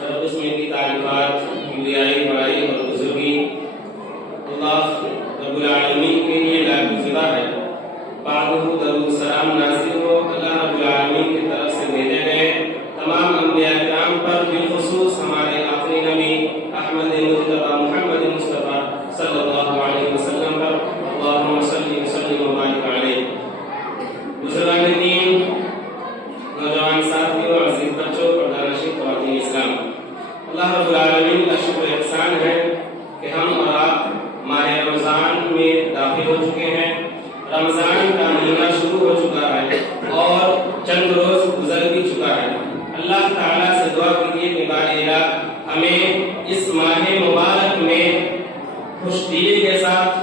ہر قسم کی تعریفات، کبریائی، بڑائی اور بزرگی اللہ رب العالمین کے لیے لائق ہے۔ بعدہ درود و سلام نازل ہو اللہ رب العالمین کی طرف سے بھیجے گئے تمام انبیاء کرام پر، بالخصوص ہمارے آخری نبی احمد مصطفیٰ محمد مصطفیٰ صلی اللہ علیہ وسلم پر، اللہم صلی وسلم و بارک علیہ۔ بزرگان دین، نوجوان ساتھیوں، عزیز بچوں، پردہ نشین خواتین اسلام، اللہ رب العالمین کا شکر احسان ہے کہ ہم اور آپ ماہ رمضان میں داخل ہو چکے ہیں۔ رمضان کا مہینہ شروع ہو چکا ہے اور چند روز گزر بھی چکا ہے۔ اللہ تعالیٰ سے دعا کیجیے کہ بار الہ ہمیں اس ماہ مبارک میں خوش دلی کے ساتھ،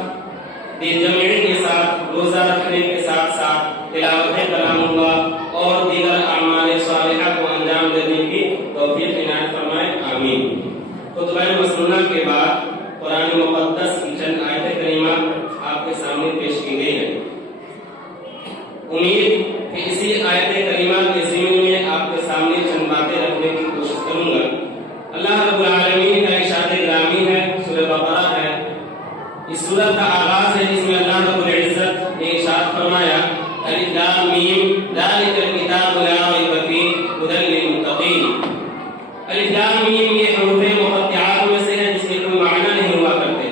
دل جمعی کے ساتھ، روزہ رکھنے کے ساتھ ساتھ تلاوت کلام اللہ اور دیگر اعمال صالحہ کو انجام دینے کی توفیق عنایت فرمائے، آمین۔ خطبہ مسنونہ کے بعد قرآن مقدس کی چند آیت کریمات آپ کے سامنے پیش کی گئی ہیں۔ امید کہ اسی آیت کریمہ کے ضمن میں آپ کے سامنے چند باتیں رکھنے کی کوشش کروں گا۔ اللہ رب العالمین کا ارشاد گرامی ہے، سورہ بقرہ ہے، اس سورت کا آغاز ہے جس میں اللہ رب العزت نے ارشاد فرمایا الف لام میم ذالک الکتاب لا ریب فیہ ھدی للمتقین۔ الف لام میم یہ حروف مقطعات میں سے ہے جس کے کوئی معنی نہیں ہوا کرتے۔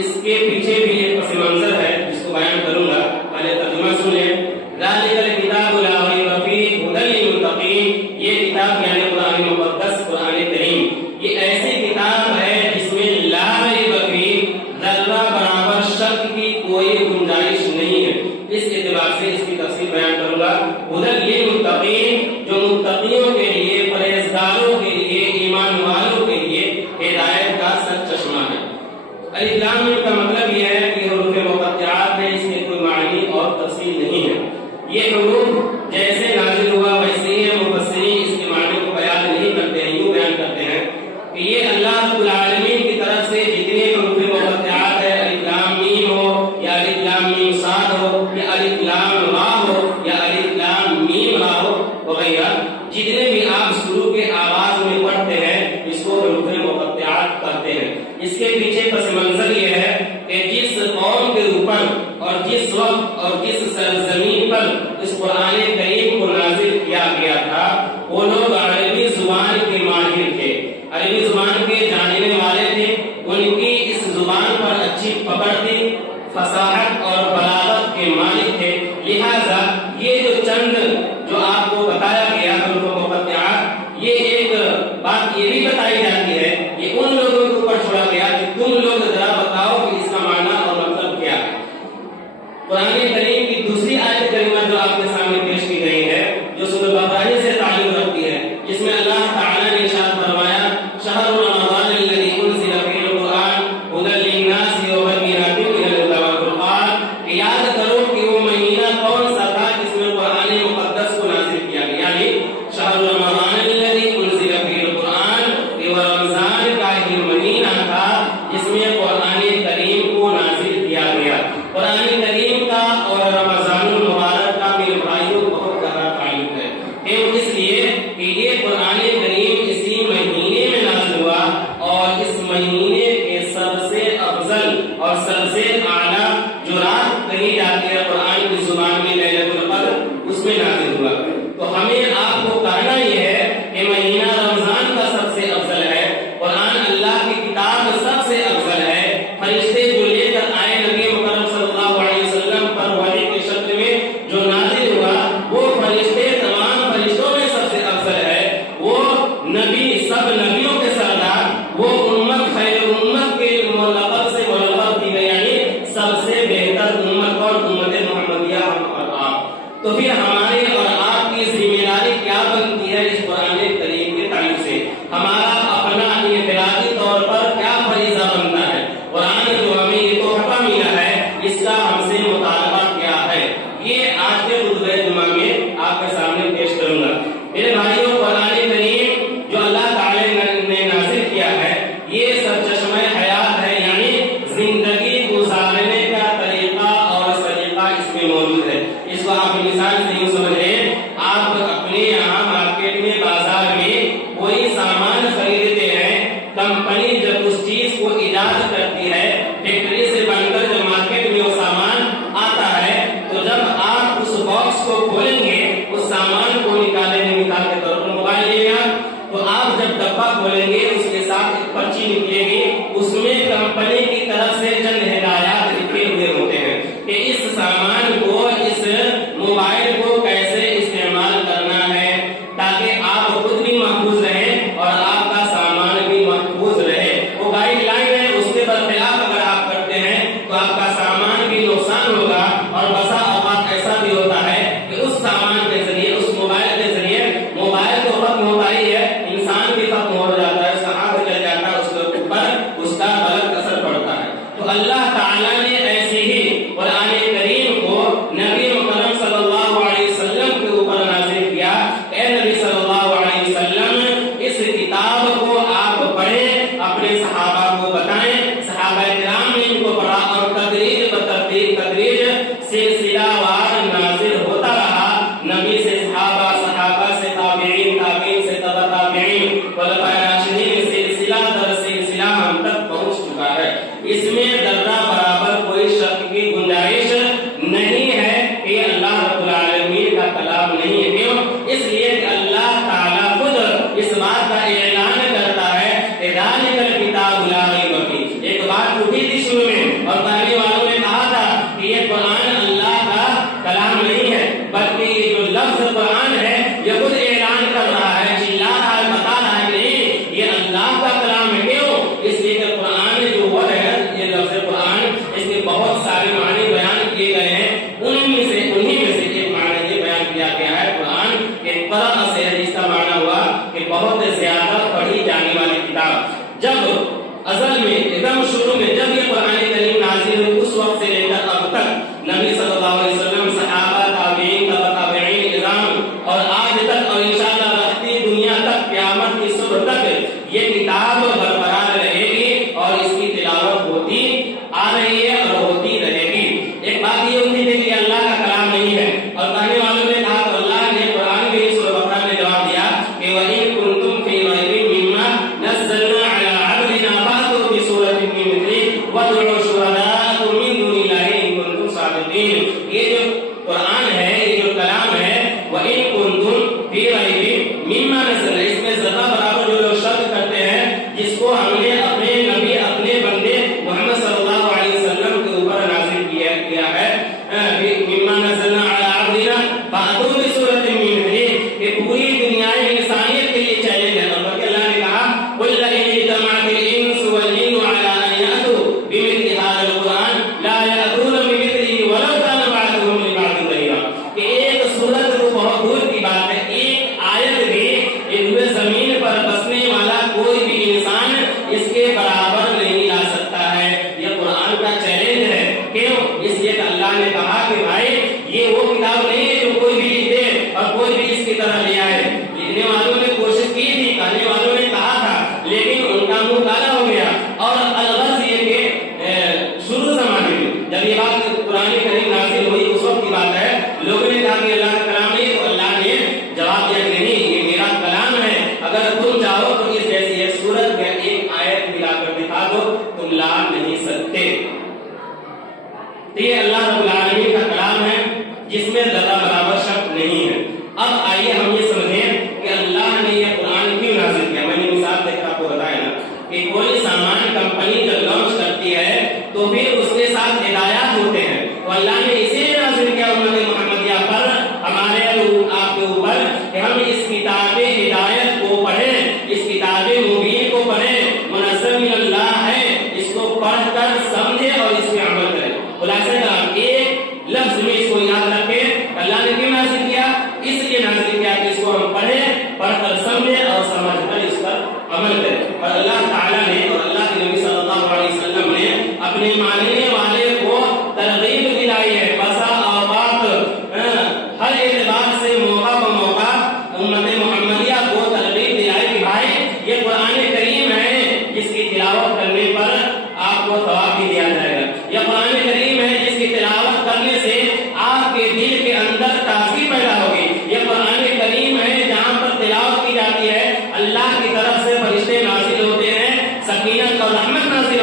اس کے پیچھے بھی ایک پس منظر ہے جس کو بیان کروں گا، پہلے ترجمہ سن لیں۔ ذالک الکتاب لا ریب فیہ ھدی للمتقین، یہ کتاب یعنی قرآن مقدس، قرآن کریم، یہ ایسی کتاب ہے جس میں لا ریب فیہ، ذرہ برابر شک کی کوئی گنجائش نہیں ہے۔ اس اعتبار سے اس کی تفصیل بیان کروں گا۔ ھدی للمتقین، جو متقیوں کے لیے، پرہیزگاروں کے لیے، ایمان والوں کے لیے ہدایت کا سچ چشمہ ہے۔ الف لام میم کا مطلب یہ ہے کہ حروف مقطعات ہے، اس میں کوئی معنی اور تفصیل نہیں ہے۔ یہ حروف جیسے نازل ہوا ویسے ہی ہے، مفسرین اس کے معنی کو بیان نہیں کرتے ہیں، یوں بیان کرتے ہیں کہ یہ اللہ رب العالمین کی طرف سے جتنے حروف مقطعات ہے، الف لام میم ہو یا الف لام میم صاد ہو یا الف لام را ہو یا الف لام میم را ہو وغیرہ، جتنے بھی آپ شروع کے آغاز میں پڑھتے ہیں اس کو حروف مقطعات کہتے ہیں۔ اس کے پیچھے پس منظر یہ ہے کہ جس قوم کے اوپر اور جس وقت اور جس سرزمین پر اس قرآن کریم کو نازل کیا گیا تھا، وہ لوگ عربی زبان کے ماہر تھے، عربی زبان کے جاننے والے تھے، ان کی اس زبان پر اچھی پکڑ تھی، فصاحت اور بلاغت کے مالک تھے۔ لہذا یہ جو چند جو آپ کو بتایا گیا حروف مقطعات، یہ ایک بات یہ بھی بتائی جاتی ہے، یہ ان لوگوں کے اوپر چھوڑا گیا کہ تم لوگ ذرا بتاؤ کہ اس کا معنی اور مطلب کیا ہے۔ قرآن کریم کی دوسری آیت کریمہ جو آپ کے سامنے پیش کی گئی ہے، جو سورہ بقرہ سے تعلق رکھتی ہے، جس میں اللہ تعالیٰ نے ارشاد فرمایا شہر رمضان الذی انزل فیہ القرآن ھدی للناس وبینات من الہدی والفرقان، کہ یاد کرو کہ وہ مہینہ کون سا تھا جس میں قرآن مقدس کو نازل کیا گیا، یعنی شہر رمضان الذی انزل فیہ القرآن، کہ وہ رمضان کا ہی مہینہ تھا جس میں قرآن کریم کو نازل کیا گیا۔ قرآن کریم کا اور رمضان المبارک کا میرے بھائیوں بہت گہرا تعلق ہے، اس لیے کہ یہ قرآن کریم اسی مہینے میں نازل ہوا اور اس مہینے کے سب سے افضل اور سب سے اعلیٰ جو رات کہی جاتی ہے قرآن کی زبان میں لیلۃ القدر، اس میں نازل ہوا۔ تو ہمیں آپ کو کہنا یہ ہے کہ مہینہ رمضان کا سب سے افضل ہے، قرآن اللہ کی کتاب سب سے افضل ہے، فرشتے جو لے کر آئے نبی مکرم صلی اللہ علیہ وسلم پر وحی کے شکل میں جو نازل ہوا، وہ فرشتے تمام فرشتوں میں سب سے افضل ہے، وہ نبی سب نبیوں کے سردار، وہ امت خیر امت کے لقب سے ملقب کی گئی، یعنی سب سے بہتر امت اور امت محمدیہ ہم اور آپ۔ تو پھر ہمارے اور آپ کی ذمہ داری کیا بنتی ہے اس قرآن کریم کے تعلق سے؟ ہمارا اپنا انفرادی طور پر کیا فریضہ بنتا ہے؟ قرآن جو ہمیں یہ تحفہ ملا ہے، اس کا ہم سے مطالبہ کیا ہے؟ یہ آج کے خطبہ جمعہ میں آپ کے سامنے پیش کروں گا۔ میرے بھائیوں، قرآن کریم جو اللہ چیز کو ایجاد کرتی ہے، فیکٹری سے بن کر جب مارکیٹ میں وہ سامان آتا ہے، تو جب آپ اس باکس کو کھولیں گے، اس سامان کو نکالیں گے، مثال کے طور پر موبائل لیں گے، تو آپ جب ڈبہ کھولیں گے اس کے ساتھ ایک پرچی نکلے گی، اس میں کمپنی کی طرف سے چند ہدایات لکھے ہوئے ہوتے ہیں کہ اس سامان کو، اس موبائل کو کیسے استعمال کرنا ہے تاکہ آپ خود بھی محفوظ رہیں اور آپ کا سامان بھی محفوظ رہے۔ وہ گائیڈ لائن ہے، اس کے برخلاف اگر آپ کرتے ہیں تو آپ کا سامان بھی نقصان ہوگا، اور بسا اوقات ایسا بھی ہوتا ہے کہ اس سامان کے ذریعے، اس موبائل کے ذریعے، موبائل تو ختم ہوتا ہی ہے، انسان بھی ختم ہو جاتا ہے، صحابہ چل جاتا ہے، اس کے اوپر اس کا غلط اثر پڑتا ہے۔ تو اللہ تعالیٰ نے ایسے ہی قرآن کریم کو نبی مکرم صلی اللہ علیہ وسلم کے اوپر نازل کیا۔ اے نبی صلی اللہ علیہ وسلم، اس کتاب کو آپ پڑھیں، اپنے صحابہ کو بتائیں، صحابہ کرام نے ان کو پڑھا، اور تدریج بتدریج سلسلہ وار نازل ہوتا رہا، نبی سے صحابہ، صحابہ سے تابعین، تابعین سے تبع تابعین، خلفائے راشدین، سلسلہ در سلسلہ ہم تک پہنچ چکا ہے۔ اس میں ذرہ برابر کوئی شک کی گنجائش نہیں ہے کہ اللہ رب العالمین کا کلام نہیں ہے۔ کیوں؟ اس لیے کہ اللہ تعالیٰ خود اس بات کا اعلان کرتا ہے کہ ذالک الکتاب لا ریب فیہ۔ ایک بات اٹھی تھی شروع میں، اور پہلے والوں نے کہا تھا کہ یہ قرآن اللہ کا کلام نہیں ہے، بلکہ یہ جو لفظ قرآن ہے یہ خود اعلان کر رہا ہے، چلا رہا ہے، بتا رہا ہے کہ نہیں، یہ اللہ کا کلام ہے۔ کیوں؟ اس لیے کہ قرآن جو ورڈ ہے، یہ لفظ قرآن، اس کے بہت سارے معنی بیان کیے گئے ہیں، انہیں میں سے ایک معنی یہ بیان کیا گیا ہے قرآن کہ قرآن سے، جس کا معنی ہوا کہ بہت زیادہ پڑھی جانے والی کتاب۔ جب ازل میں، ایک دم شروع میں جب یہ قرآن کریم نازل ہوئی، اس وقت سے لے کر اب تک نبی صلی اللہ علیہ وسلم، صحابہ، تابعین، تبع تابعین، اعظام، اور آج تک، اور انشاءاللہ رہتی دنیا تک، قیامت کی صبح تک یہ کتاب برقرار رہے گی، اور اس کی تلاوت ہوتی آ رہی ہے اور ہوتی رہے گی۔ ایک بات یہ ہوتی ہے کہ اللہ کا کلام نہیں ہے، اور کہنے والوں نے کہا تو اللہ نے قرآن کے سورہ بقرہ میں جواب دیا کہ وَإِن كُنتُمْ فِي رَيْبٍ مِّمَّا نَزَّلْنَا عَلَىٰ عَبْدِنَا فَأْتُوا بِسُورَةٍ مِّن مِّثْلِهِ وَادْعُوا شُهَدَاءَكُم مِّن دُونِ اللَّهِ إِن كُنتُمْ صَادِقِينَ۔ یہ جو قرآن ہے، یہ جو کلام ہے، وَإِن كُنتُمْ فِي رَيْبٍ مِّمَّا نَزَّلْنَا، اس میں ذرہ برابر جو لوگ شک کرتے ہیں، جس کو ہم نے اپنے نبی، اپنے بندے محمد صلی اللہ علیہ وسلم کے اوپر نازل کیا ہے، مِّمَّا نَزَّلْنَا عَلَىٰ عَبْدِنَا فَأْتُوا بِسُورَةٍ مِّن مِّثْلِهِ، کہ پوری دنیا انسانیت کے لیے چیلنج ہے، اور اللہ نے کہا قُلْ لَئِنِ اجْتَمَعَتِ الْإِنسُ وَالْجِنُّ عَلَىٰ أَن يَأْتُوا بِمِثْلِ هَٰذَا الْقُرْآنِ لَا يَأْتُونَ بِمِثْلِهِ وَلَوْ كَانَ بَعْضُهُمْ لِبَعْضٍ ظَهِيرًا، کہ ایک سورت تو بہت دور کی بات ہے، ایک آیت بھی اس زمین پر بسنے والا کوئی بھی انسان اس کے برابر نہیں لا سکتا ہے۔ یہ قرآن کا چیلنج ہے۔ کیوں؟ اس لیے کہ اللہ نے کہا کہ بھائی یہ وہ کتاب نہیں ہے جو کوئی بھی لکھ دے اور کوئی بھی اس کی طرح لے آئے۔ لکھنے والوں نے کوشش کی تھی، کہنے والوں نے کہا تھا، لیکن ان کا منہ کالا ہو گیا۔ اور الغرض یہ کہ شروع زمانے میں جب یہ بات قرآن کریم نازل ہوئی، اس وقت کی بات ہے، لوگوں نے کہا کہ اللہ کا کلام نہیں، تو اللہ نے جواب دیا کہ نہیں، یہ میرا کلام ہے، اگر تم چاہو تو اس جیسی ایک سورت میں ایک آیت ملا کر دکھا دو، تم لا نہیں سکتے۔ یہ اللہ رب العالمین کا کلام ہے جس میں ذرہ برابر شک نہیں ہے۔ اب آئیے ہم یہ سمجھیں کہ اللہ نے یہ قرآن کیوں نازل کیا۔ میں نے مثال دیکھ کر آپ کو بتایا نا کہ کوئی سامان کمپنی جب لانچ کرتی ہے تو پھر اس کے ساتھ ہدایات ہوتے ہیں، تو اللہ نے اسے نازل کیا امت محمدیہ پر، ہمارے آپ کے اوپر، کہ ہم اس کتاب ہدایت کو پڑھیں، اس کتاب مبین کو پڑھیں، منزل من اللہ ہے، اس کو پڑھ کر سمجھیں اور اس پہ عمل کریں۔ خلاصہ ایک لفظ میں اس کو یاد رکھیں، اللہ نے کیوں نازل کیا؟ اس لیے نازل کیا کہ اس کو ہم پڑھیں، پڑھ کر سمجھیں اور سمجھ کر اس پر عمل کریں۔ اور اللہ تعالیٰ نے اور اللہ کے نبی صلی اللہ علیہ وسلم نے اپنے ماننے والے کو ترغیب دلائی ہے۔ بسا اوقات ہر اعتبار سے موقع بموقع امت محمدیہ کو ترغیب دلائی کہ بھائی یہ قرآن کریم ہے جس کی تلاوت کرنے پر آپ کو ثواب بھی دیا جائے گا، یہ قرآن کریم ہے جس کی تلاوت کرنے سے آپ کے دل کے اندر تازگی پیدا ہوگی، یہ قرآن کریم ہے جہاں پر تلاوت کی جاتی ہے اللہ کی طرف سے فرشتے نازل ہوتے ہیں، سکینت اور رحمت نازل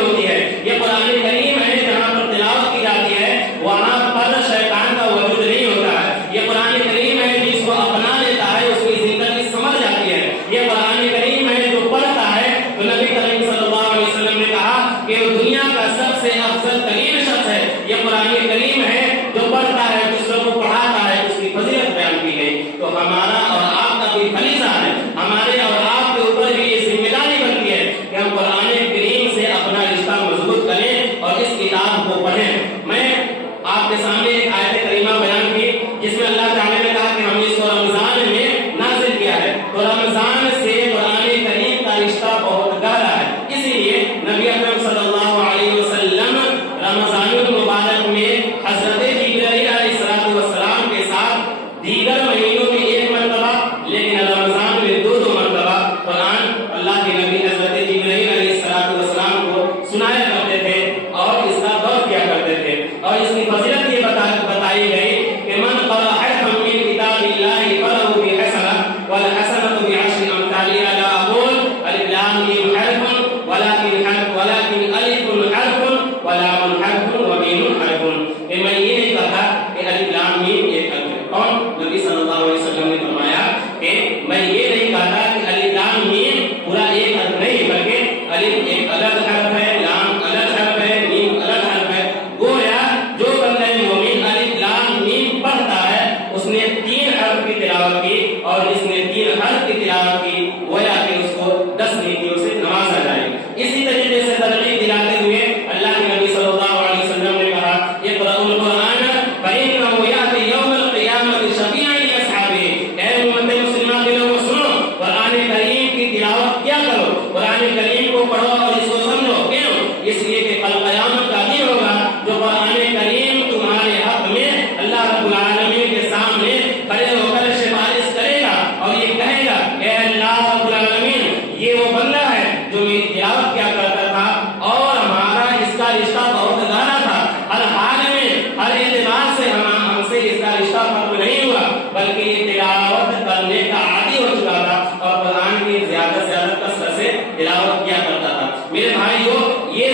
اللہ کے نبی حضرت جبرائیل علیہ السلام کو سنایا کرتے تھے اور اس کا غور کیا کرتے تھے. اور اس کی فضیلت یہ بتائی گئی کہ من قرأ حرفا من کتاب اللہ فلہ بحسنہ والحسنۃ بعشر امثالها. لا اقول الف لام میم حرف ولكن الف حرف ولام حرف ومیم حرف. کہ میں یہ نہیں کہا کہ الف لام میم ایک حرف ہے. کون؟ نبی صلی اللہ علیہ وسلم نے فرمایا کہ میں یہ نہیں کہا کہ الف لام میم پورا ایک حرف نہیں، بلکہ الف ایک الگ حرف ہے، لام الگ حرف ہے، میم الگ حرف ہے. گویا جو بندہ مومن الف لام میم پڑھتا ہے اس نے 3 حرف کی تلاوت کی، اور جس نے 3 حرف کی تلاوت کی گویا کہ اس کو 10 نیکیوں سے نوازا جائے. اسی طریقے سے ترغیب دلاتے ہوئے اللہ کے نبی صلی اللہ علیہ وسلم نے کہا اقرأوا القرآن فإنه يأتي يوم القيامة شفيعا لأصحابه. اے امت مسلمہ کے لوگوں سنو، قرآن کریم کی تلاوت کیا کرو، قرآن کریم کو پڑھو اور اس کو سمجھو. کیوں؟ اس لیے کہ کل قیامت کا دن ہوگا جو قرآن کریم تمہارے حق میں اللہ رب العالمین کے سامنے کھڑے ہو کر سفارش کرے گا اور یہ کہے گا اے اللہ رب العالمین، یہ وہ بندہ ہے جو میری تلاوت کیا کرتا تھا اور ہمارا اس کا رشتہ بہت گہرا تھا. ہر حال میں ہر اعتبار سے ہم سے اس کا رشتہ ختم نہیں ہوا، بلکہ یہ تلاوت کرنے کا عادی ہو چکا تھا اور قرآن کی زیادہ سے زیادہ کثرت سے تلاوت کیا کرتا تھا. میرے بھائیو، یہ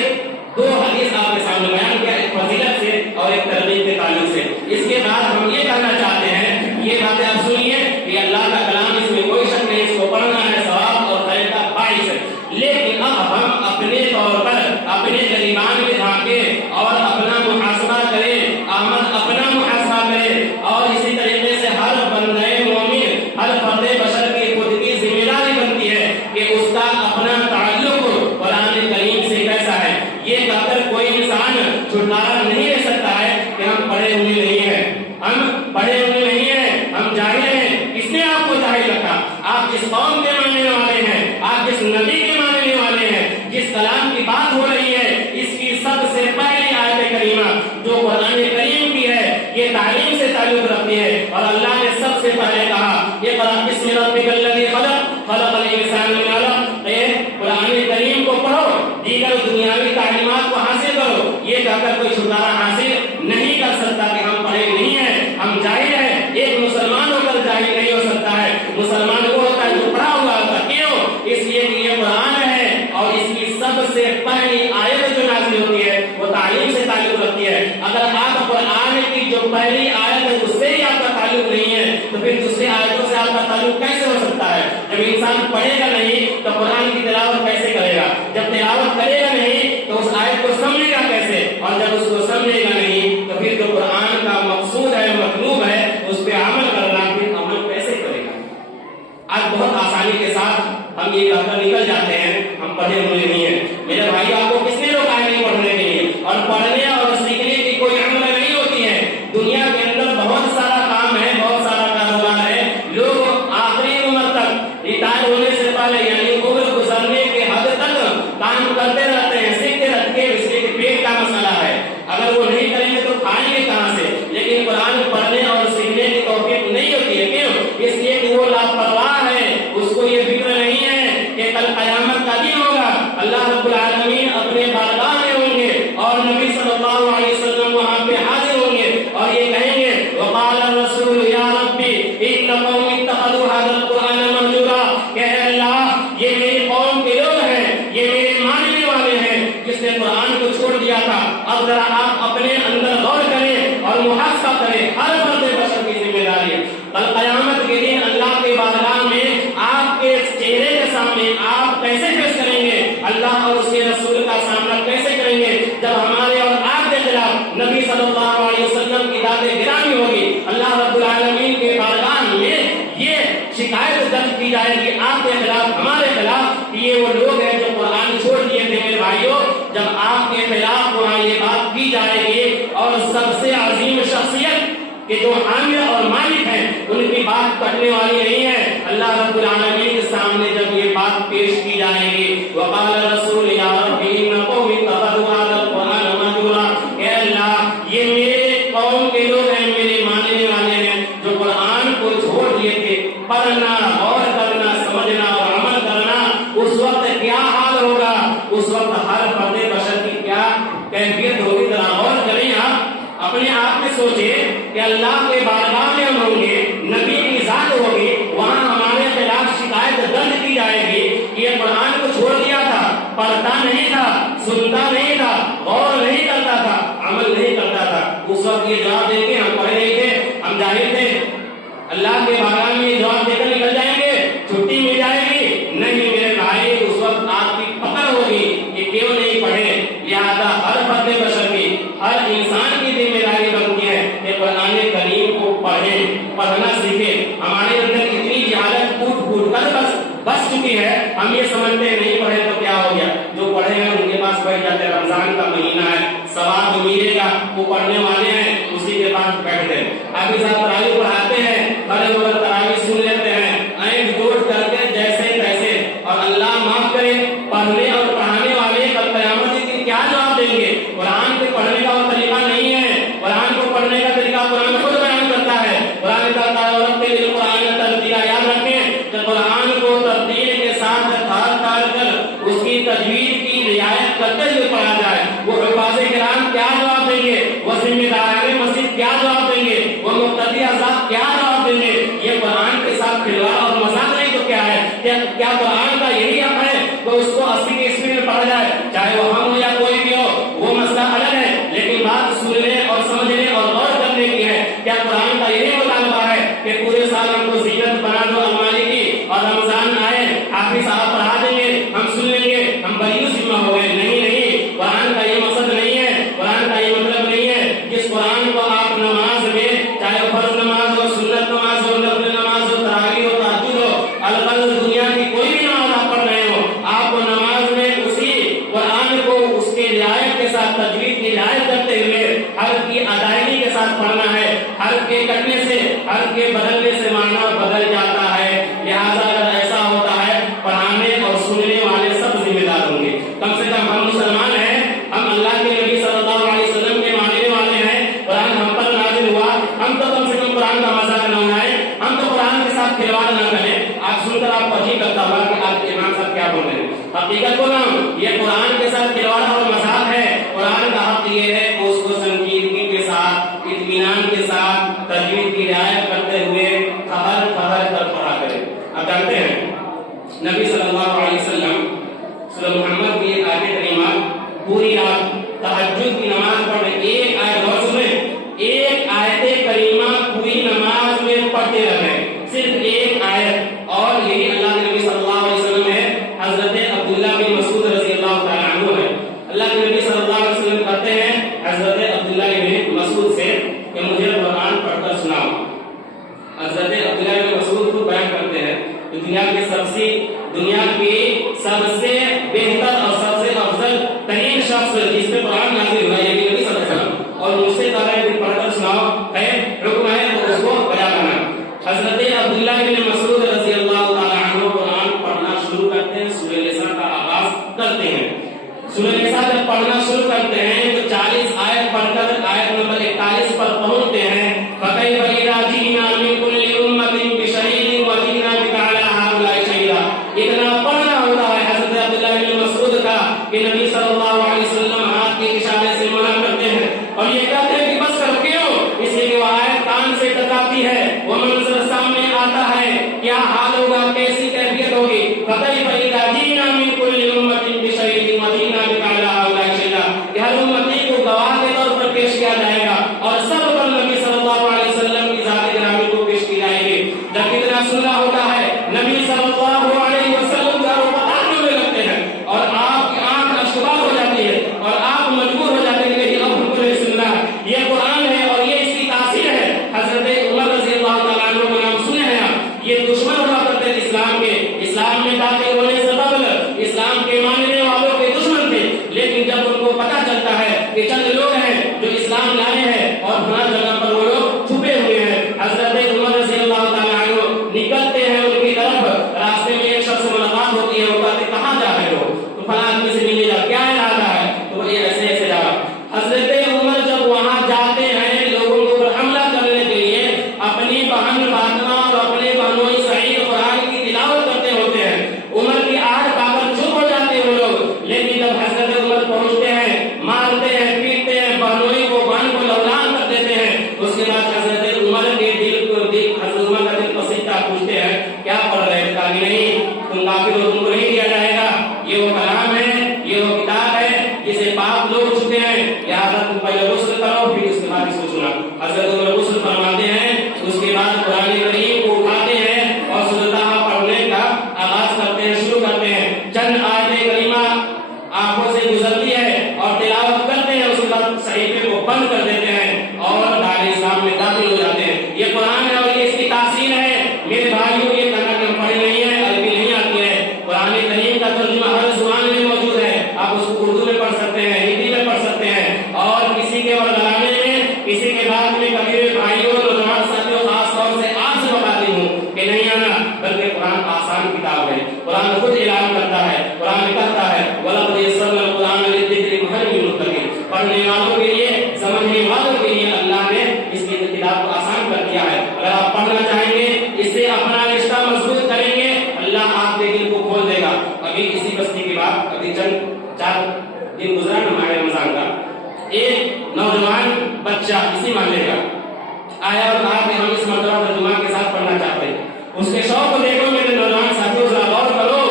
2 حدیث آپ کے سامنے بیان کیا، ایک فضیلت سے اور ایک ترغیب کے تعلق سے. اس کے بعد ہم یہ کہنا چاہتے ہیں، یہ باتیں آپ سنیے کہ اللہ کا کلام اس میں کوئی شک نہیں، اس کو پڑھنا ہے ثواب اور خیر کا باعث ہے. لیکن اب ہم اپنے طور پر اپنے گریبان میں جھانکیں اور اپنا محاسبہ کریں، اپنا محاسبہ کریں. اور اسی طریقے سے ہر بندے مومن، ہر فرد بشر کی خود کی ذمہ داری بنتی ہے کہ اس کا اپنا تعلق قرآن کریم سے کیسا ہے. یہ کہہ کر کوئی انسان چھٹکارا نہیں لے سکتا ہے کہ ہم پڑھے ہوئے نہیں ہیں، ہم پڑھے ہوئے نہیں ہیں، ہم جاہل ہیں. کس نے آپ کو جاہل رکھا؟ آپ جس قوم کے ماننے والے ہیں، آپ جس نبی کے ماننے والے ہیں، جس کلام کی بات ہو رہی ہے، اس کی سب سے پہلی آیت کریمہ جو قرآن کریم کی ہے یہ تعلیم سے تعلق رکھتی ہے. اور اللہ نے سب سے پہلے کہا اقرأ بسم ربک الذی خلق خلق الانسان من علق. قرآن کریم کو پڑھو، دیگر دنیاوی تعلیمات کو حاصل کرو. یہ کہہ کر کوئی چھٹکارا حاصل نہیں کر سکتا کہ ہم پڑھے نہیں ہیں، ہم جاہل ہیں. ایک مسلمان ہو کر جاہل نہیں ہو سکتا ہے. مسلمان وہ ہوتا ہے جو پڑھا ہوا ہوتا ہے. کیوں؟ اس لیے کہ یہ قرآن ہے اور اس کی سب سے پہلی آیت جو نازل ہوتی ہے وہ تعلیم سے تعلق رکھتی ہے. اگر آپ قرآن کی جو پہلی آیت ہے اس سے ہی آپ کا تعلق نہیں ہے تو پھر دوسری آیتوں سے آپ کا تعلق کیسے ہو سکتا ہے؟ جب انسان پڑھے گا نہیں تو قرآن کی تلاوت کیسے کرے گا؟ جب تلاوت کرے گا نہیں تو اس آیت کو سمجھے گا کیسے؟ اور جب اس کو سمجھے گا نہیں تو پھر جو قرآن کا مقصود ہے، مطلوب ہے، اس پہ عمل کرنا، پھر عمل کیسے کرے گا؟ آج بہت آسانی کے ساتھ ہم یہ کہہ کر نکل جاتے ہیں ہم پڑھے ہوئے نہیں ہیں. میرے بھائی، آپ کو کس نے روکا ہے نہیں پڑھنے کے لیے؟ اور پڑھنے اور سیکھنے کی کوئی عمل نہیں ہوتی ہے. دنیا کے اندر بہت سارا کام ہے، بہت سارا کاروبار ہے. لوگ آخری عمر تک ریٹائر ہونے سے پہلے یعنی عمر گزرنے کے حد تک کام کرتے رہتے ہیں، سیکھتے رہتے ہیں. اس لیے پیٹ کا مسئلہ ہے، اگر وہ نہیں کریں گے تو کھائیں گے کہاں سے؟ لیکن قرآن پڑھنے اور سیکھنے کی توفیق نہیں ہوتی ہے. کیوں؟ اس لیے کہ وہ لاپرواہ ہے، اس کو یہ فکر نہیں ہے کہ کل قیامت کا دن ہوگا، اللہ رب العالمین اپنے بارگاہ میں ہوں گے اور نبی صلی اللہ علیہ وسلم وہاں پہ حاضر ہوں گے اور یہ کہیں گے وقال الرسول یا ربی ان قوم اتخذوا هذا القرآن مهجورا. کہ اے اللہ، یہ میری قوم کے لوگ ہیں، یہ میرے ماننے والے ہیں جس نے قرآن کو چھوڑ دیا تھا. اب ذرا آپ اپنے اندر غور کریں اور محاسبہ کریں. ہر فرد بشر کی ذمہ داری ہے. کل قیامت کے دن اللہ کے بارگاہ میں آپ کے چہرے کے سامنے آپ کیسے پیش کریں گے؟ اللہ اور اس کے رسول کا سامنا کیسے کریں گے جب ہمارے اور آپ کے خلاف نبی صلی اللہ علیہ وسلم کی ذات گرامی ہوگی؟ اللہ رب العالمین کے بارگاہ میں یہ شکایت درج کی جائے گی آپ کے خلاف، ہمارے خلاف، یہ وہ لوگ ہیں جو قرآن چھوڑ دیے تھے. میرے بھائیوں، جب آپ کے خلاف وہاں یہ بات کی جائے گی اور سب سے عظیم شخصیت کہ جو حامل اور مالک ہیں ان کی بات کرنے والی نہیں ہے، اللہ رب العالمین کے سامنے جب یہ بات پیش کی جائے گی وقال الرسول یا ربی ان قوم اتخذوا هذا القرآن مهجورا. اے اللہ، یہ میرے قوم کے لوگ ہیں، میرے ماننے والے ہیں جو قرآن کو چھوڑ دیے تھے. پڑھنا، غور کرنا، سمجھنا اور عمل کرنا اس اس وقت ہر فرد بشر کی کیا کیفیت ہوگی؟ ذرا غور کریں، آپ اپنے آپ میں سوچیں کہ اللہ کے بارگاہ میں ہم ہوں گے، نبی کی ذات ہوگی، وہاں ہمارے خلاف شکایت درج کی جائے گی کہ یہ قرآن کو چھوڑ دیا تھا، پڑھتا نہیں تھا، سنتا نہیں تھا، غور نہیں کرتا تھا، عمل نہیں کرتا تھا۔ اس وقت یہ جواب دیں گے ہم پڑھے نہیں تھے، ہم جاہل تھے؟ اللہ کے بارگاہ میں یہ جواب دے کر نکل جائیں گے؟ چھٹی مل جائے گی؟ نہیں میرے بھائی، اس وقت آپ کی پکڑ ہوگی کہ کیوں نہیں پڑھے۔ لہٰذا ہر فرد بشر کی، ہر انسان کی ذمہ داری بنتی ہے کہ قرآن کریم کو پڑھیں، پڑھنا سیکھیں۔ ہمارے اندر اتنی جہالت پھوٹ کر بس چکی ہے، ہم یہ سمجھتے نہیں پڑھے تو کیا ہو گیا، جو پڑھے ہیں ان کے پاس بیٹھ جاتے ہیں، رمضان کا مہینہ ہے، ثواب ملے گا، وہ پڑھنے والے ہیں اسی کے پاس بیٹھتے ہیں۔ ابھی صاحب تراویح پڑھاتے ہیں، بڑے بڑے تراویح سن لیتے ہیں، اینڈ جوڑ کر کے جیسے تیسے، اور اللہ معاف کرے پڑھنے اور پڑھانے والے کل قیامت کے دن کیا جواب دیں گے؟ قرآن کے پڑھنے کا وہ طریقہ نہیں ہے، قرآن کو پڑھنے کا طریقہ قرآن خود بیان کرتا ہے۔ قرآن کہتا ہے ورتل القرآن ترتیلا، یاد رکھیں کہ قرآن کو ترتیل کے ساتھ تھار کر اس کی تجوید کی رعایت کرتے ہوئے پڑھا جائے۔ وہ حفاظ کرام کیا جواب دیں گے؟ وہ ذمہ داران مسجد کیا جواب دیں گے؟ وہ مقتدی حضرات کیا جواب دیں گے؟ یہ قرآن کے ساتھ کھلواڑ اور مذاق نہیں تو کیا ہے؟ کیا قرآن کا یہی حق ہے تو اس کو 80 کی اسپیڈ میں پڑھا جائے، چاہے وہ ہم ہو یا کوئی بھی ہو؟ وہ مسئلہ الگ ہے، لیکن بات سننے اور سمجھنے اور غور کرنے کی ہے۔ کیا قرآن کا یہی مطالبہ ہے کہ پورے سال ہم کو زینت بنا دو الماری کی، اور رمضان آئے حافظ صاحب پڑھا دیں گے، ہم سن لیں گے، ہم بریو ذمہ ہو گئے؟ نہیں نہیں، قرآن کا یہ مقصد نہیں ہے، قرآن کا یہ مطلب نہیں ہے۔ جس قرآن کو آپ نماز میں، چاہے فرض نماز ہو، سنت نماز ہو، نفل نماز ہو، تراویح ہو، تہجد ہو، الغرض دنیا کی کوئی بھی نماز آپ پڑھ رہے ہو، آپ کو نماز میں اسی قرآن کو اس کے رعایت کے ساتھ، تجوید کی رعایت کرتے ہوئے حرف کی ادائیگی کے ساتھ پڑھنا ہے۔ حرف کے کٹنے سے، حرف کے بدلنے سے معنی بدل جاتا ہے۔ لہٰذا اگر ایسا ہوتا ہے، پڑھانے اور سننے والے سب ذمہ دار ہوں گے۔ کم سے کم ہم مسلمان ہیں، ہم اللہ کے نبی صلی اللہ علیہ وسلم کے ماننے والے ہیں، قرآن ہم پر نازل ہوا، ہم تو کم سے کم قرآن کا مذاق نہ اڑائیں، ہم تو قرآن کے ساتھ کھلواڑ نہ کریں۔ آپ سن کر آپ کو عجیب لگتا ہوگا کہ آپ کے امام صاحب کیا بول رہے ہیں، حقیقت بول رہا ہوں، یہ قرآن کے ساتھ کھلواڑ اور مذاق ہے۔ قرآن کا حق یہ ہے کہ اس کو سنجیدگی کے ساتھ، اطمینان کے ساتھ، تجوید کی رعایت کرتے ہوئے ٹھہر کر پڑھا کرے۔ اب جانتے ہیں نبی صلی اللہ علیہ وسلم سورہ محمد کی ایک آیت کریمہ پوری رات تہجد کی نماز پڑھ رہے، ایک آیت غور سنیں، ایک آیت کریمہ پوری نماز میں پڑھتے رہے، صرف ایک آیت، اور یہی اللہ کے نبی صلی اللہ علیہ وسلم ہے۔ حضرت عبداللہ بن مسعود رضی اللہ تعالیٰ عنہ ہے، اللہ کے نبی صلی اللہ علیہ وسلم کہتے ہیں حضرت عبداللہ بن مسعود سے کہ مجھے قرآن پڑھ کر سناؤ۔ حضرت عبداللہ بن مسعود خود بیان کرتے ہیں کہ دنیا کی سب سے بہتر اور سب سے افضل ترین شخص جس پہ قرآن نازل ہوا یہ نبی صلی اللہ علیہ وسلم، اور مجھ سے کہا ہے کہ پڑھ کر سناؤ، ہے حکم ہے تو اس کو بجا لانا۔ حضرت عبداللہ بن مسعود رضی اللہ تعالیٰ عنہ قرآن پڑھنا شروع کرتے ہیں، سورہ نساء کا آغاز کرتے ہیں۔ سورہ نساء جب پڑھنا شروع کرتے ہیں تو 40 آیت پڑھ کر آیت نمبر 41 پر پہنچتے ہیں۔ فَكَيْفَ إِذَا جِئْنَا مِن كُلِّ أُمَّةٍ بِشَهِيدٍ وَجِئْنَا بِكَ عَلَىٰ هَٰؤُلَاءِ شَهِيدًا۔ اتنا پڑھنا ہوتا ہے حضرت عبداللہ بن مسعود کا کہ نبی صلی اللہ علیہ وسلم ہاتھ کے اشارے سے منع کرتے ہیں، اور یہ کہتے ہیں کہ بس کر کیوں، اس لیے کہ وہ آیت کان سے ٹکراتی ہے، وہ منظر سامنے آتا ہے، کیا حال ہوگا، کیسی کیفیت ہوگی۔ فَكَيْفَ إِذَا جِئْنَا مِن كُلِّ أُمَّةٍ بِشَهِيدٍ وَجِئْنَا بِكَ عَلَىٰ هَٰؤُلَاءِ شَهِيدًا، کہ ہر امتی کو گواہ کے طور پر پیش کیا جائے گا، اور سب پر نبی صلی اللہ علیہ وسلم کی ذات گرامی کو پیش کی جائے گی۔ جب کتنا سننا ہوتا ہے، نبی صلی اللہ علیہ وسلم کا روپتان ہونے لگتے ہیں، اور آپ کی آنکھ اشتباہ ہو جاتی ہے، اور آپ مجبور ہو جاتے ہیں کہ نہیں اب ہم کو نہیں سننا، یہ قرآن ہے اور یہ اس کی تاثیر ہے۔ حضرت عمر رضی اللہ تعالیٰ عنہ کا نام سنے ہیں آپ، یہ دشمن ہوا کرتے تھے اسلام کے، اسلام میں داخل ہونے سے قبل اسلام کے ماننے والوں کے دشمن تھے، لیکن جب ان کو پتہ چلتا ہے کہ چند لوگ ہیں جو اسلام لائے ہیں اور فلاں جگہ پر وہ لوگ چھپے ہوئے ہیں، حضرت عمر رضی اللہ تعالیٰ عنہ نکلتے ہیں ان کی طرف، راستے میں ایک شخص سے ملاقات ہوتی ہے، وہ کہتے ہیں کہاں جا رہے ہو، تو فلاں آدمی سے ملنے جا، کیا ارادہ ہے، تو وہ ایسے ایسے جا رہا۔ حضرت عمر جب وہاں جاتے ہیں لوگوں کے اوپر حملہ کرنے کے لیے، اپنی بہن فاطمہ اور اپنے بہنوئی سعید قرآن کی تلاوت کرتے ہوتے ہیں، عمر کی آڑ پا کر چپ ہو جاتے ہیں وہ لوگ، لیکن جب ترجمہ ہر زبان میں موجود ہے، آپ اس کو اردو میں پڑھ سکتے ہیں، ہندی میں پڑھ سکتے ہیں، اور کسی کے ورگلانے میں، کسی کے بعد میں کبھی بھائیوں نوجوان ساتھیوں خاص طور سے آپ سے بتاتی ہوں کہ نہیں آنا، بلکہ قرآن آسان کتاب ہے، قرآن خود اعلان کرتا ہے، قرآن کہتا ہے وَلَقَدْ يَسَّرْنَا الْقُرْآنَ لِلذِّكْرِ فَهَلْ مِن مُّدَّكِرٍ، پڑھنے والوں کے لیے، سمجھنے والوں کے لیے اللہ نے اس کی کتاب کو آسان کر دیا ہے۔ اگر آپ پڑھنا چاہیں گے، اس سے اپنا رشتہ مضبوط کریں گے، اللہ آپ کے دل کو کھول دے گا۔ ابھی اسی بستی کی بات، ابھی چند 4 دن گزرا نا ماہ رمضان کا، ایک نوجوان بچہ اسی محلے کا آیا اور کہا کہ ہم اس مرتبہ ترجمہ کے ساتھ پڑھنا چاہتے ہیں۔ اس کے شوق کو دیکھو میرے نوجوان ساتھیوں، ذرا غور کرو،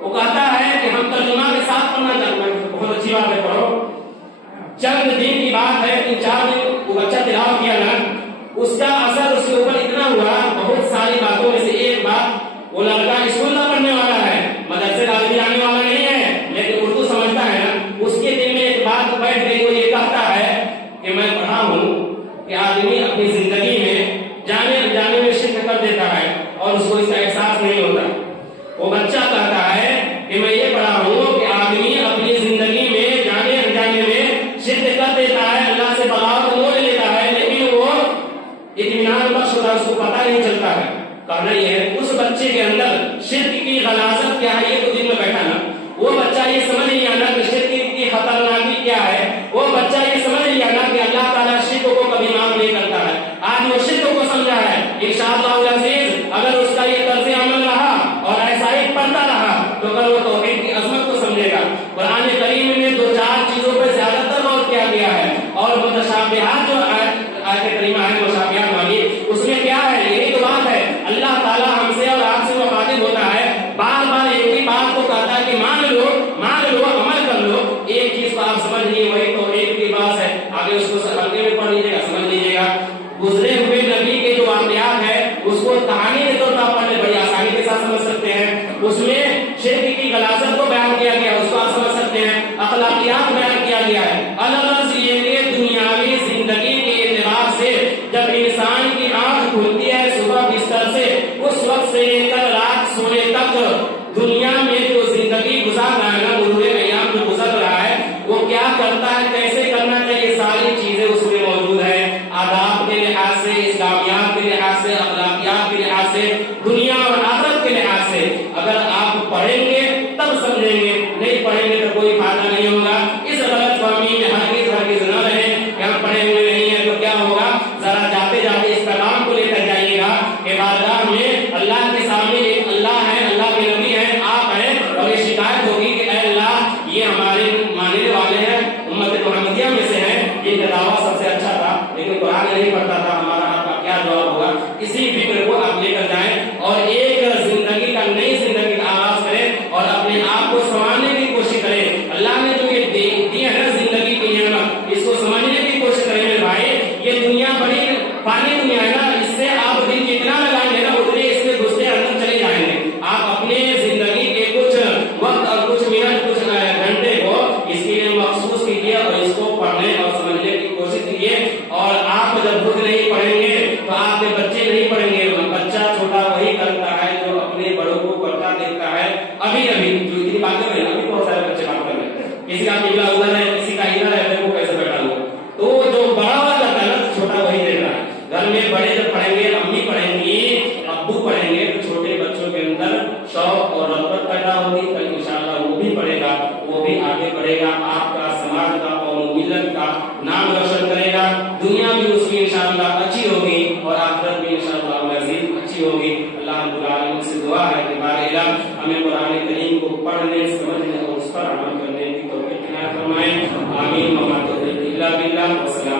وہ کہتا ہے کہ ہم ترجمہ کے ساتھ پڑھنا چاہتے ہیں۔ بہت اچھی بات ہے، پڑھو۔ چند دن کی بات ہے، 3-4 دن وہ بچہ تلاوت کیا نا، اس کا اثر اس کے اوپر اتنا ہوا، بہت ساری باتوں میں سے ایک بات، وہ لڑکا اسکول نہ پڑھنے والا ہے، مدرسے داخل جانے والا نہیں ہے، لیکن اردو سمجھتا ہے نا، اس کے دل میں ایک بات بیٹھ گئی، وہ یہ کہتا ہے کہ میں پڑھا ہوں کہ آدمی اپنی زندگی میں جانے انجانے میں شرک کر دیتا ہے اور اس کو اس کا احساس نہیں ہوتا۔ وہ بچہ کہتا ہے کہ میں یہ پڑھا ہوں کہ آدمی اپنی زندگی میں جانے انجانے میں شرک کر دیتا ہے، اللہ سے بغاوت موڑ لیتا ہے، لیکن وہ اطمینان بخش ہوتا ہے، اس کو پتہ نہیں چلتا ہے۔ کہنا یہ ہے اس بچے کے اندر شرک کی غلاظت کیا ہے، یہ تو دل میں بیٹھا نا، وہ بچہ یہ سمجھ نہیں آنا کہ شرک کی خطرناکی کیا ہے، وہ بچہ یہ سمجھ نہیں آنا کہ اللہ تعالیٰ شرک کو کبھی معاف نہیں کرتا ہے۔ آج وہ شرک کو سمجھا ہے، انشاءاللہ العزیز اگر اس کا یہ طرز عمل رہا اور ایسا ہی پڑھتا رہا تو کل وہ توحید کی عظمت کو سمجھے گا۔ قرآن کریم میں 2-4 چیزوں پہ زیادہ تر غور کیا گیا ہے، اور متشابہات جو آیت کریمہ ہے متشابہات والی، اس میں کیا ہے، یہی تو بات ہے، اللہ تعالیٰ ہم سے اور آپ سے مخاطب ہوتا ہے، بار بار ایک ہی بات کو کہتا ہے کہ مان لو عمل کر لو، ایک چیز کو آپ سمجھ لیے وہی توحید کی بات ہے، آگے اس کو ہلکے میں پڑھ لیجیے گا، سمجھ لیجیے گا۔ گزرے ہوئے نبی کے جو واقعات ہے اس کو کہانی کے طور پر پڑھنے بڑی آسانی کے ساتھ سمجھ سکتے ہیں، اس میں شرک کی غلاظت کو بیان کیا گیا، اس کو آپ سمجھ سکتے ہیں، اخلاقیات بیان کیا گیا ہے۔ الگ یہ کہ دنیاوی زندگی کے اعتبار سے جب انسان کی آنکھ کھلتی ہے صبح بستر سے، اس وقت سے لے کر رات سونے تک دنیا میں جو زندگی گزار رہا ہے نا، مرور ایام جو گزر رہا ہے، وہ کیا کرتا ہے، کیسے کرنا چاہیے، ساری چیزیں اس میں موجود ہے، آداب کے لحاظ سے، اسلامیات کے لحاظ سے، اخلاقیات کے لحاظ سے، دنیا اور آخرت کے لحاظ سے۔ اگر آپ پڑھیں گے تب سمجھیں گے، نہیں پڑھیں گے تو کوئی فائدہ نہیں ہوگا۔ اس غلط فہمی میں ہرگز نہ رہیں کہ ہم پڑھے ہوئے نہیں ہیں تو کیا ہوگا، ذرا جاتے جاتے اس پیغام کو لے کر جائیے گا کہ بارگاہ میں اللہ کے سامنے ایک اللہ ہے، اللہ کے نبی ہیں، آپ ہیں، اور یہ شکایت ہوگی کہ اے اللہ یہ ہمارے ماننے والے ہیں، امت محمدیہ میں سے ہیں، جن کا دعویٰ سب سے اچھا تھا لیکن قرآن نہیں پڑھتا تھا، ہمارا آپ کا کیا جواب ہوگا۔ اسی فکر کو آپ لے کر جائیں اور ایک زندگی کا، نئی زندگی کا آغاز کریں اور اپنے آپ کو سنوارنے کی کوشش کریں۔ اللہ نے جو یہ دی ہے نا زندگی کی نعمت، اس کو سمجھنے کی کوشش کریں میرے بھائی۔ یہ دنیا بڑی فانی دنیا ہے نا، اس سے آپ دل جتنا لگائیں گے نا اتنے اس میں گھستے اندر چلے جائیں گے۔ آپ اپنے زندگی کے کچھ وقت اور کچھ منٹ، کچھ گھنٹے کو اس کے لیے مخصوص کیجیے اور اس کو پڑھنے اور سمجھنے کی کوشش کیجیے۔ اور آپ جب خود نہیں پڑھیں گے تو آپ کے بچے نہیں پڑھیں گے۔ بچہ چھوٹا وہی کرتا ہے جو اپنے بڑوں کو کرتا دیکھتا ہے۔ ابھی جو اتنی باتیں ہوئی نا، ابھی بہت سارے بچے بات کر رہے ہیں، کسی کا قبلہ ادھر ہے، کسی کا ادھر ہے، وہ کیسے بیٹھا ہوا، تو جو بڑا ہوا کرتا ہے نا چھوٹا وہی دیکھ رہا ہے۔ گھر میں بڑے جب پڑھیں گے، امی پڑھیں گی، ابو پڑھیں گے، تو چھوٹے بچوں کے اندر شوق اور رغبت پیدا ہوگی، کل انشاءاللہ وہ بھی پڑھے گا، وہ بھی آگے بڑھے گا، آپ کا، سماج کا، قوم ملت کا نام روشن کرے گا۔ دنیا بھی اس کی انشاءاللہ اچھی ہوگی اور آخرت بھی انشاءاللہ العزیز اچھی ہوگی۔ اللہ رب العالمین سے دعا ہے کہ بار الہ ہمیں قرآن کریم کو پڑھنے، سمجھنے اور اس پر عمل کرنے کی توفیق عنایت فرمائے۔ آمین۔ وما توفیق الا باللہ۔ والسلام